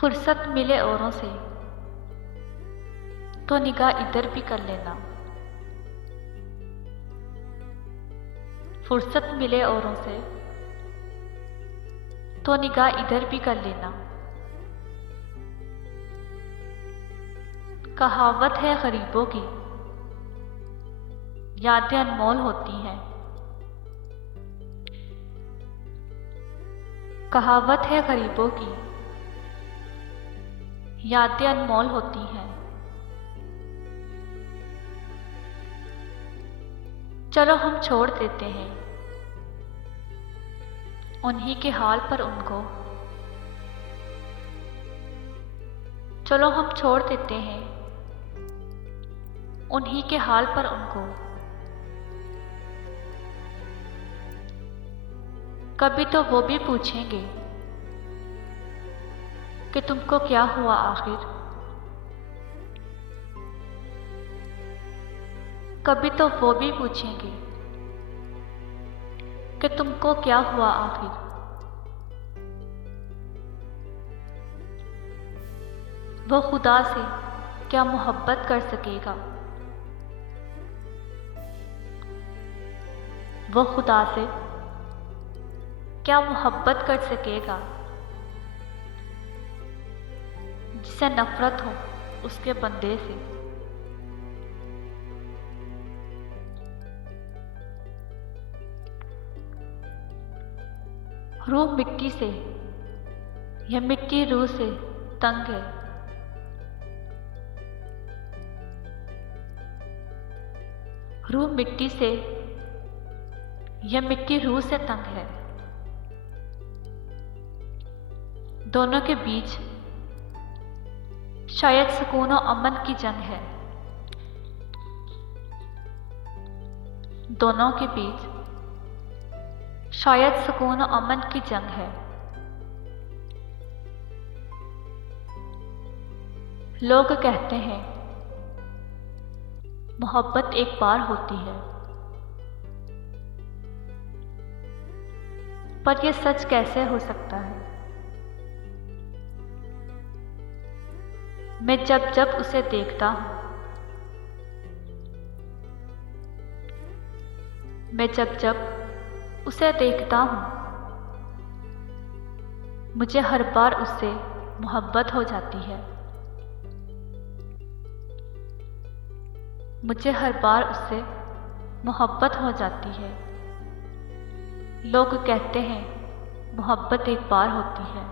फुर्सत मिले औरों से तो निगाह इधर भी कर लेना। फुर्सत मिले औरों से तो निगाह इधर भी कर लेना। कहावत है गरीबों की, यादें अनमोल होती हैं। कहावत है गरीबों की, यादें अनमोल होती हैं। चलो हम छोड़ देते हैं उन्हीं के हाल पर उनको। चलो हम छोड़ देते हैं उन्हीं के हाल पर उनको। कभी तो वो भी पूछेंगे कि तुमको क्या हुआ आखिर। कभी तो वो भी पूछेंगे कि तुमको क्या हुआ आखिर। वो खुदा से क्या मोहब्बत कर सकेगा। वो खुदा से क्या मोहब्बत कर सकेगा जिसे नफरत हो उसके बंदे से। रूह मिट्टी से, यह मिट्टी रूह से तंग है। रूह मिट्टी से, यह मिट्टी रूह से तंग है। दोनों के बीच शायद सुकून और अमन की जंग है। दोनों के बीच शायद सुकून और अमन की जंग है। लोग कहते हैं मोहब्बत एक बार होती है, पर यह सच कैसे हो सकता है। मैं जब जब उसे देखता हूँ, मैं जब जब उसे देखता हूँ, मुझे हर बार उससे मोहब्बत हो जाती है। मुझे हर बार उससे मोहब्बत हो जाती है। लोग कहते हैं मोहब्बत एक बार होती है,